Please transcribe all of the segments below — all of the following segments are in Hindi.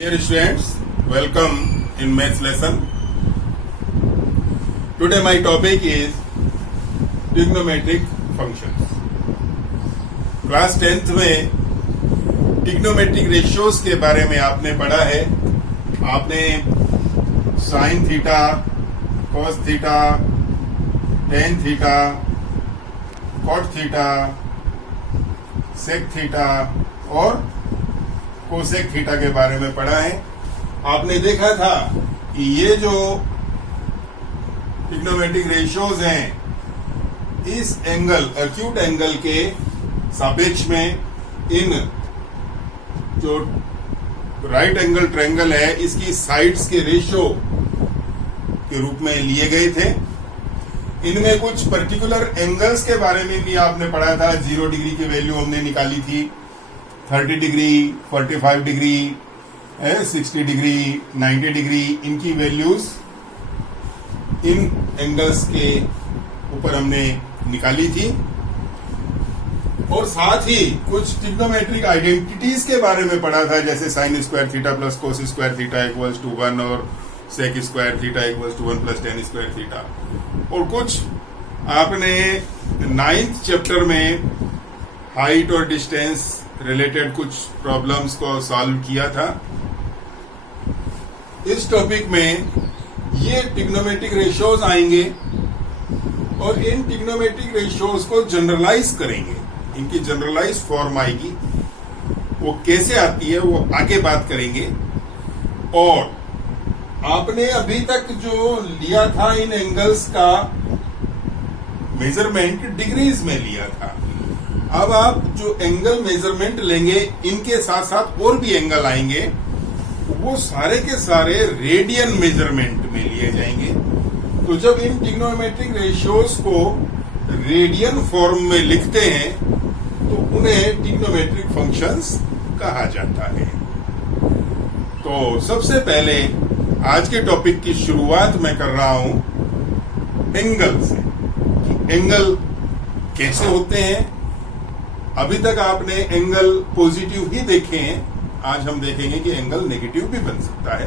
Dear students, welcome in maths lesson. Today my topic is trigonometric functions. Class 10th में ट्रिग्नोमेट्रिक रेशियोज के बारे में आपने पढ़ा है. आपने sine theta, cos theta, tan theta, cot theta, sec theta और कोसेक थीटा के बारे में पढ़ा है. आपने देखा था कि ये जो ट्रिग्नोमेट्रिक रेशियोज हैं, इस एंगल एक्यूट एंगल के सापेक्ष में इन जो राइट एंगल ट्रायंगल है इसकी साइड्स के रेशियो के रूप में लिए गए थे. इनमें कुछ पर्टिकुलर एंगल्स के बारे में भी आपने पढ़ा था. 0 डिग्री की वैल्यू हमने निकाली थी, 30 डिग्री, 45 डिग्री, 60 डिग्री, 90 डिग्री, इनकी वैल्यूज इन एंगल्स के ऊपर हमने निकाली थी. और साथ ही कुछ ट्रिग्नोमेट्रिक आइडेंटिटीज के बारे में पढ़ा था, जैसे sine square theta plus cos square theta equals to 1 और sec square theta equals to 1 plus tan square theta. और कुछ आपने 9th चैप्टर में हाइट और डिस्टेंस रिलेटेड कुछ प्रॉब्लम्स को सॉल्व किया था. इस टॉपिक में ये ट्रिग्नोमेट्रिक रेशियोज आएंगे और इन ट्रिग्नोमेट्रिक रेशियोज को जनरलाइज करेंगे. इनकी जनरलाइज फॉर्म आएगी, वो कैसे आती है वो आगे बात करेंगे. और आपने अभी तक जो लिया था इन एंगल्स का मेजरमेंट डिग्रीज में लिया था. अब आप जो एंगल मेजरमेंट लेंगे, इनके साथ साथ और भी एंगल आएंगे, वो सारे के सारे रेडियन मेजरमेंट में लिए जाएंगे. तो जब इन ट्रिग्नोमेट्रिक रेशियोज को रेडियन फॉर्म में लिखते हैं तो उन्हें ट्रिग्नोमेट्रिक फंक्शंस कहा जाता है. तो सबसे पहले आज के टॉपिक की शुरुआत मैं कर रहा हूं एंगल से. एंगल कैसे होते हैं? अभी तक आपने एंगल पॉजिटिव ही देखे हैं. आज हम देखेंगे कि एंगल नेगेटिव भी बन सकता है.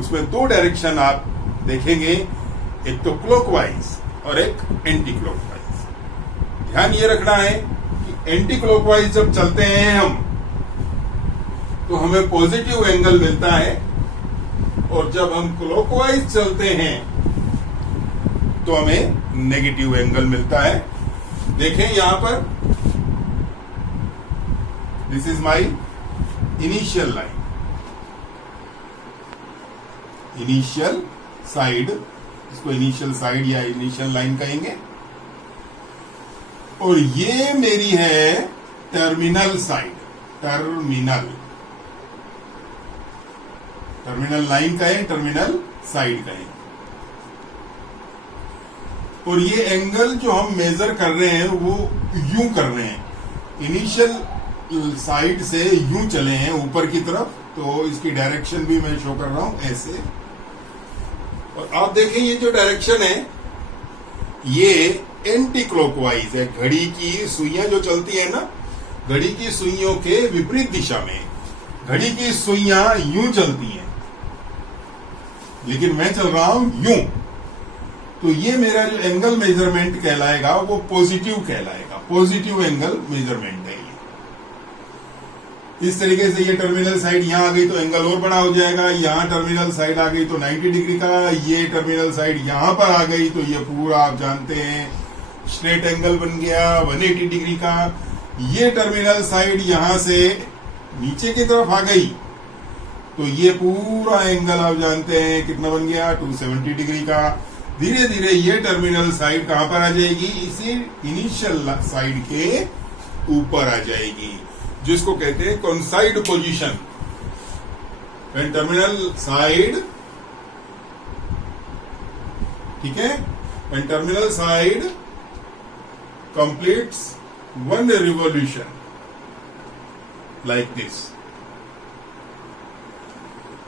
उसमें दो डायरेक्शन आप देखेंगे, एक तो क्लॉकवाइज और एक एंटी क्लॉकवाइज. ध्यान ये रखना है कि एंटी क्लॉकवाइज जब चलते हैं हम तो हमें पॉजिटिव एंगल मिलता है, और जब हम क्लॉकवाइज चलते हैं तो हमें नेगेटिव एंगल मिलता है. देखें यहां पर, this is my initial line, initial side, इसको इनिशियल साइड या इनिशियल लाइन कहेंगे. और ये मेरी है टर्मिनल साइड. टर्मिनल लाइन कहें, टर्मिनल साइड कहें. और ये एंगल जो हम मेजर कर रहे हैं वो यूं कर रहे हैं, इनिशियल साइड से यूं चले हैं ऊपर की तरफ. तो इसकी डायरेक्शन भी मैं शो कर रहा हूं ऐसे. और आप देखें ये जो डायरेक्शन है ये एंटी क्लॉकवाइज है. घड़ी की सुइयां जो चलती है ना, घड़ी की सुइयों के विपरीत दिशा में. घड़ी की सुइयां यूं चलती हैं, लेकिन मैं चल रहा हूं यूं. तो ये मेरा जो एंगल मेजरमेंट कहलाएगा वो पॉजिटिव कहलाएगा. पॉजिटिव एंगल मेजरमेंट है ये. इस तरीके से ये टर्मिनल साइड यहां आ गई तो एंगल और बड़ा हो जाएगा. यहां टर्मिनल साइड आ गई तो 90 डिग्री का. ये टर्मिनल साइड यहां पर आ गई तो ये पूरा आप जानते हैं स्ट्रेट एंगल बन गया 180 डिग्री का. ये टर्मिनल साइड यहां से नीचे की तरफ आ गई तो ये पूरा एंगल आप जानते हैं कितना बन गया, 270 डिग्री का. धीरे धीरे ये टर्मिनल साइड कहां पर आ जाएगी, इसी इनिशियल साइड के ऊपर आ जाएगी, जिसको कहते हैं कॉन्साइड पोजीशन. व्हेन टर्मिनल साइड, ठीक है, when terminal side completes one revolution like this,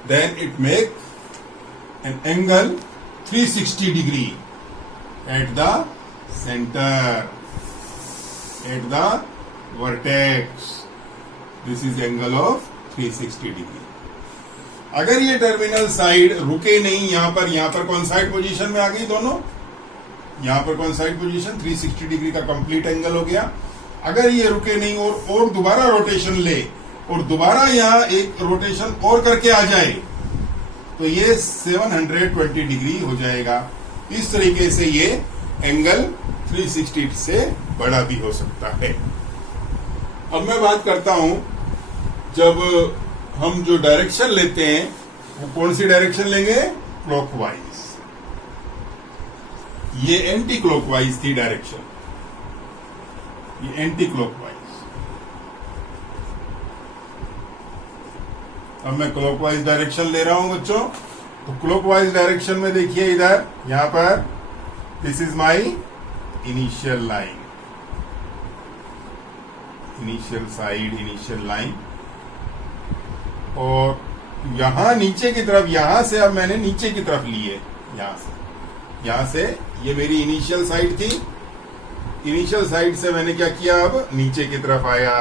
then it makes an angle 360 degree at the center, at the vertex. This is angle of 360 degree. अगर ये टर्मिनल साइड रुके नहीं, यहाँ पर कौन साइड पोजीशन में आ गई दोनों, यहाँ पर कौन साइड पोजीशन 360 डिग्री का कंप्लीट एंगल हो गया। अगर ये रुके नहीं और दोबारा रोटेशन ले और दोबारा यहाँ एक रोटेशन और करके आ जाए तो ये 720 डिग्री हो जाएगा। इस तरीके से ये एंगल 360 से बड़ा भी हो सकता है। अब मैं बात करता हूं, जब हम जो डायरेक्शन लेते हैं वो कौन सी डायरेक्शन लेंगे, क्लॉकवाइज। ये एंटी क्लॉकवाइज थी डायरेक्शन, ये एंटी क्लॉकवाइज। अब मैं क्लॉकवाइज डायरेक्शन ले रहा हूं बच्चों। तो क्लॉकवाइज डायरेक्शन में देखिए इधर, यहां पर this is my initial line, initial side, initial line. और यहां नीचे की तरफ, यहां से अब मैंने नीचे की तरफ ली है, यहां से ये मेरी इनिशियल साइड थी। इनिशियल साइड से मैंने क्या किया, अब नीचे की तरफ आया।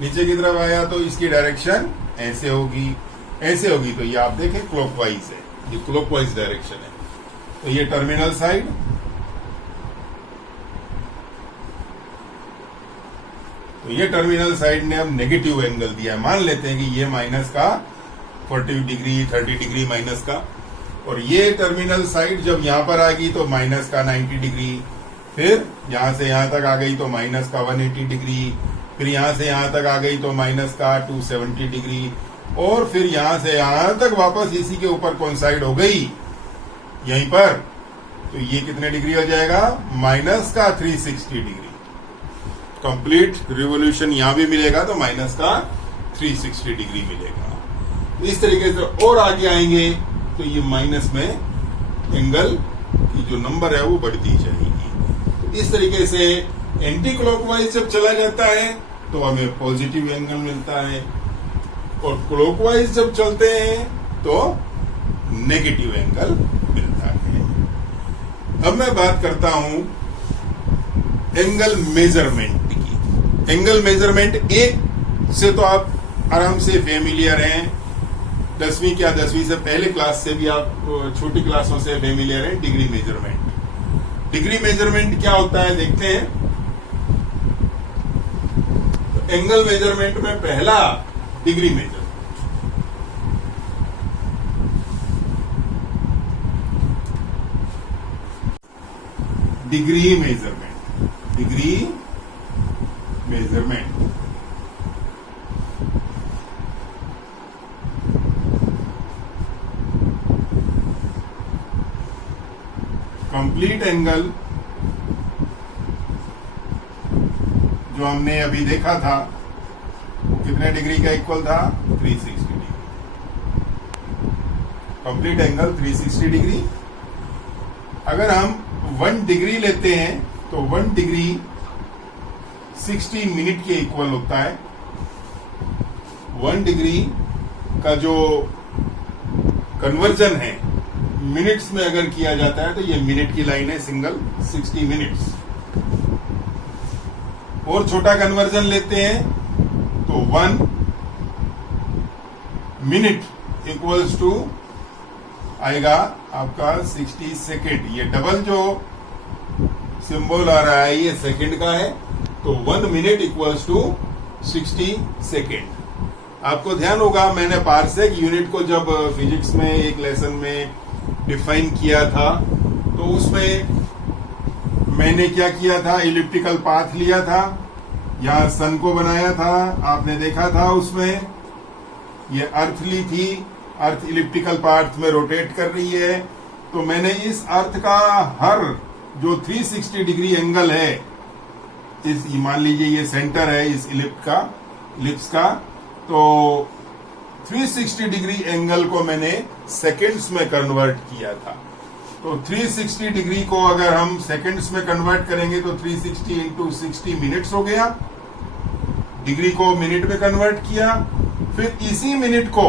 नीचे की तरफ आया तो इसकी डायरेक्शन ऐसे होगी, ऐसे होगी। तो ये आप देखें क्लॉकवाइज है, ये क्लॉकवाइज डायरेक्शन है। तो ये टर्मिनल साइड, तो ये टर्मिनल साइड ने अब नेगेटिव एंगल दिया है। मान लेते हैं कि ये माइनस का 40 डिग्री, 30 डिग्री माइनस का। और ये टर्मिनल साइड जब यहां पर आ गई तो माइनस का 90 डिग्री, फिर यहां से यहां तक आ गई तो माइनस का 180 डिग्री, फिर यहां से यहां तक आ गई तो माइनस का 270 डिग्री, और फिर यहां से यहां तक वापस इसी के ऊपर कोइंसाइड हो गई यहीं पर। तो ये कितने डिग्री हो जाएगा, माइनस का 360 डिग्री। कंप्लीट रिवोल्यूशन यहां भी मिलेगा तो माइनस का 360 डिग्री मिलेगा। इस तरीके से और आगे आएंगे तो ये माइनस में एंगल की जो नंबर है वो बढ़ती जाएगी। तो इस तरीके से एंटी क्लॉकवाइज जब चला जाता है तो हमें पॉजिटिव एंगल मिलता है, और क्लॉकवाइज जब चलते हैं तो नेगेटिव एंगल मिलता है। अब मैं बात करता हूं एंगल मेजरमेंट की। एंगल मेजरमेंट एक से तो आप आराम से फेमिलियर हैं, 10वीं क्या 10वीं से पहले क्लास से भी आप छोटी क्लासों से फेमिलियर हैं। डिग्री मेजरमेंट, डिग्री मेजरमेंट क्या होता है देखते हैं। तो एंगल मेजरमेंट में पहला degree measurement, degree measurement, degree measurement complete angle जो हमने अभी देखा था वो कितने डिग्री का इक्वल था, 360 डिग्री। Complete angle 360 degree. अगर हम 1 डिग्री लेते हैं तो 1 डिग्री 60 मिनट के इक्वल होता है। 1 डिग्री का जो कन्वर्जन है मिनट्स में अगर किया जाता है तो ये मिनट की लाइन है, सिंगल 60 मिनट्स। और छोटा कन्वर्जन लेते हैं तो 1 मिनट इक्वल्स टू आएगा आपका 60 सेकेंड। ये डबल जो सिंबल आ रहा है ये सेकेंड का है, तो 1 मिनट इक्वल्स टू 60 सेकेंड। आपको ध्यान होगा मैंने पार्सेक यूनिट को जब फिजिक्स में एक लेसन में डिफाइन किया था तो उसमें मैंने क्या किया था, इलिप्टिकल पाथ लिया था, यहां सन को बनाया था, आपने देखा था उसमें ये अर्थ ली थी, अर्थ इलिप्टिकल पाथ में रोटेट कर रही है। तो मैंने इस अर्थ का हर जो 360 डिग्री एंगल है, इस मान लीजिए ये सेंटर है इस इलिप्स का, तो 360 डिग्री एंगल को मैंने सेकंड्स में कन्वर्ट किया था। तो 360 डिग्री को अगर हम सेकंड्स में कन्वर्ट करेंगे तो 360 इंटू 60 मिनट्स हो गया। डिग्री को मिनट में कन्वर्ट किया, फिर इसी मिनट को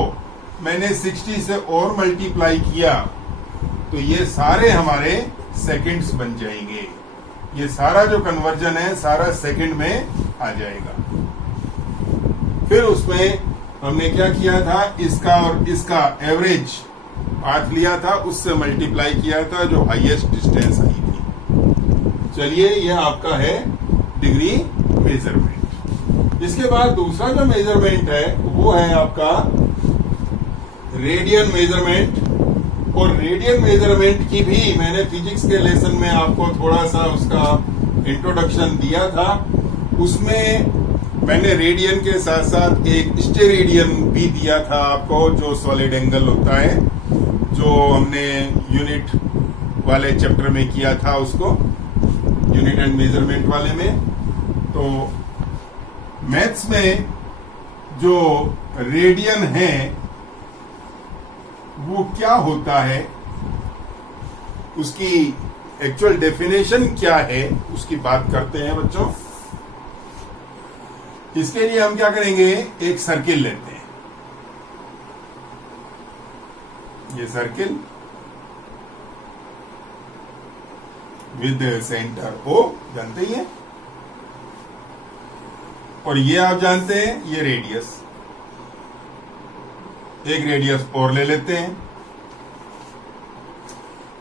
मैंने 60 से और मल्टीप्लाई किया तो ये सारे हमारे सेकंड्स बन जाएंगे। ये सारा जो कन्वर्जन है सारा सेकंड में आ जाएगा। फिर उसमें हमने क्या किया था, इसका और इसका एवरेज पाथ लिया था, उससे मल्टीप्लाई किया था जो हाईएस्ट डिस्टेंस आई थी। चलिए ये आपका है डिग्री मेजरमेंट। इसके बाद दूसरा जो मेजरमेंट है वो है आपका रेडियन मेजरमेंट। और रेडियन मेजरमेंट की भी मैंने फिजिक्स के लेसन में आपको थोड़ा सा उसका इंट्रोडक्शन दिया था। उसमें मैंने रेडियन के साथ साथ एक स्टेरेडियन भी दिया था आपको, जो सॉलिड एंगल होता है, जो हमने यूनिट वाले चैप्टर में किया था, उसको यूनिट एंड मेजरमेंट वाले में। तो मैथ्स में जो रेडियन है वो क्या होता है, उसकी एक्चुअल डेफिनेशन क्या है, उसकी बात करते हैं बच्चों। इसके लिए हम क्या करेंगे, एक सर्किल लेते हैं। ये सर्किल विद सेंटर ओ जानते ही है, और ये आप जानते हैं ये रेडियस। एक रेडियस और ले लेते हैं।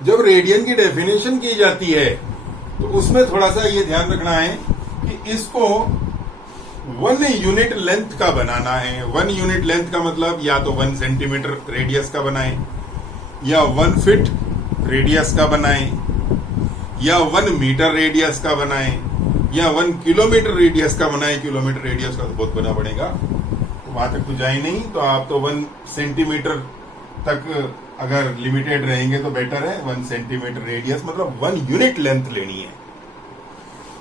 जब रेडियन की डेफिनेशन की जाती है तो उसमें थोड़ा सा ये ध्यान रखना है कि इसको 1 यूनिट लेंथ का बनाना है। 1 यूनिट लेंथ का मतलब या तो 1 सेंटीमीटर रेडियस का बनाएं, या 1 फीट रेडियस का बनाएं, या 1 मीटर रेडियस का बनाएं, या 1 किलोमीटर रेडियस का बनाएं। किलोमीटर रेडियस का तो बहुत बना पड़ेगा, तो वहां तक तो जाए नहीं, तो आप तो 1 सेंटीमीटर तक अगर लिमिटेड रहेंगे तो बेटर है। 1 सेंटीमीटर रेडियस मतलब 1 यूनिट लेंथ लेनी है।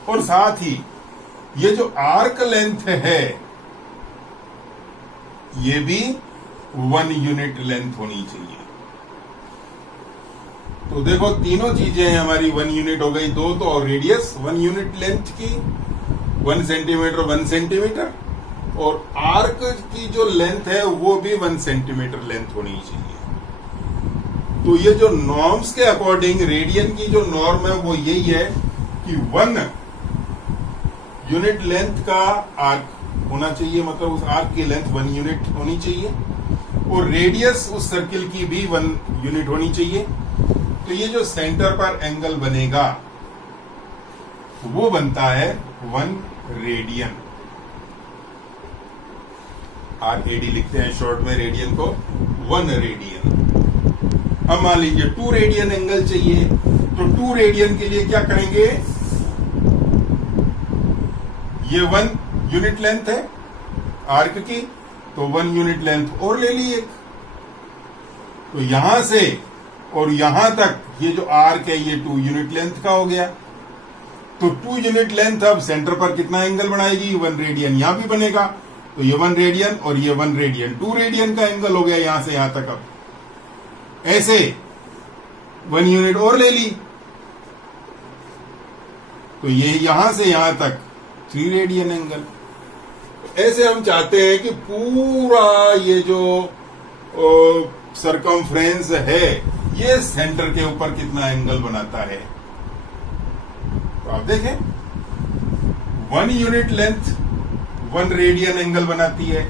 और साथ ही ये जो आर्क लेंथ है ये भी 1 यूनिट लेंथ होनी चाहिए। तो देखो तीनों चीजें हैं हमारी 1 यूनिट हो गई, दो तो, और रेडियस 1 यूनिट लेंथ की, 1 सेंटीमीटर 1 सेंटीमीटर, और आर्क की जो लेंथ है वो भी 1 सेंटीमीटर लेंथ होनी चाहिए। तो ये जो नॉर्म्स के अकॉर्डिंग रेडियन की जो नॉर्म है वो यही है कि 1 यूनिट लेंथ का आर्क होना चाहिए, मतलब उस आर्क की लेंथ 1 यूनिट होनी चाहिए, और रेडियस उस सर्किल की भी 1 यूनिट होनी चाहिए। तो ये जो सेंटर पर एंगल बनेगा वो बनता है 1 रेडियन। RAD लिखते हैं शॉर्ट में रेडियन को, 1 रेडियन। अब मान लीजिए 2 रेडियन एंगल चाहिए, तो 2 रेडियन के लिए क्या करेंगे, ये 1 यूनिट लेंथ है आर्क की, तो 1 यूनिट लेंथ और ले ली एक। तो यहां से और यहां तक ये जो आर्क है ये 2 यूनिट लेंथ का हो गया। तो 2 यूनिट लेंथ अब सेंटर पर कितना एंगल बनाएगी, 1 रेडियन यहां भी बनेगा। तो ये 1 रेडियन और ये 1 रेडियन, 2 रेडियन का एंगल हो गया यहां से यहां तक। अब ऐसे 1 यूनिट और ले ली, तो ये यहां से यहां तक 3 रेडियन एंगल। ऐसे हम चाहते हैं कि पूरा ये जो सरकमफ्रेंस है ये सेंटर के ऊपर कितना एंगल बनाता है। तो आप देखें 1 यूनिट लेंथ 1 रेडियन एंगल बनाती है,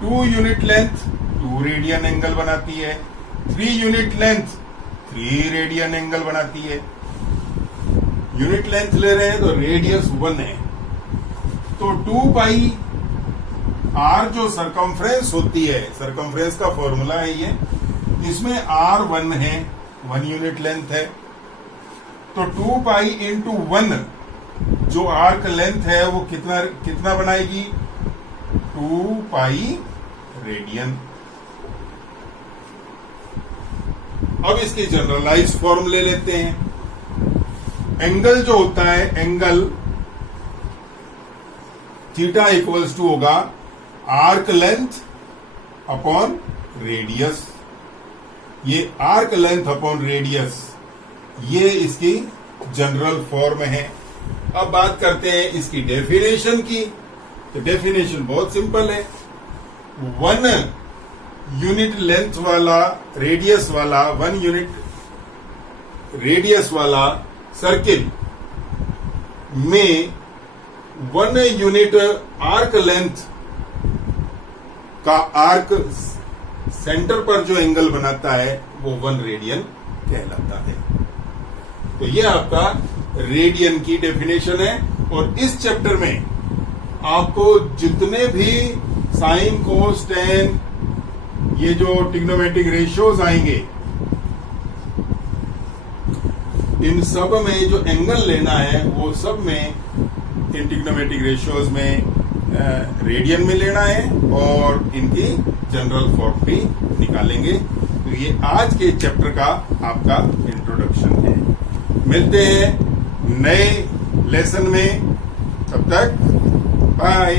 2 यूनिट लेंथ 2 रेडियन एंगल बनाती है, 3 यूनिट लेंथ 3 रेडियन एंगल बनाती है। यूनिट लेंथ ले रहे हैं तो रेडियस 1 है, तो 2 पाई आर जो सरकमफ्रेंस होती है, सरकमफ्रेंस का फॉर्मूला है ये, इसमें आर 1 है, 1 यूनिट लेंथ है, तो 2 पाई इंटू 1 जो आर्क लेंथ है वो कितना बनाएगी, 2 पाई रेडियन। अब इसकी जनरलाइज फॉर्म ले लेते हैं। एंगल जो होता है, एंगल थीटा इक्वल्स टू होगा आर्क लेंथ अपॉन रेडियस। ये आर्क लेंथ अपॉन रेडियस, ये इसकी जनरल फॉर्म है। अब बात करते हैं इसकी डेफिनेशन की। तो डेफिनेशन बहुत सिंपल है, 1 यूनिट लेंथ वाला रेडियस वाला 1 यूनिट रेडियस वाला सर्किल में 1 यूनिट आर्क लेंथ का आर्क सेंटर पर जो एंगल बनाता है वो 1 रेडियन कहलाता है। तो ये आपका रेडियन की डेफिनेशन है। और इस चैप्टर में आपको जितने भी साइन कोस टेन ये जो ट्रिग्नोमेट्रिक रेशियोज आएंगे, इन सब में जो एंगल लेना है वो सब में इन ट्रिग्नोमेट्रिक रेशियोज में रेडियन में लेना है और इनकी जनरल फॉर्म भी निकालेंगे। तो ये आज के चैप्टर का आपका इंट्रोडक्शन है। मिलते हैं नए लेसन में, तब तक बाय।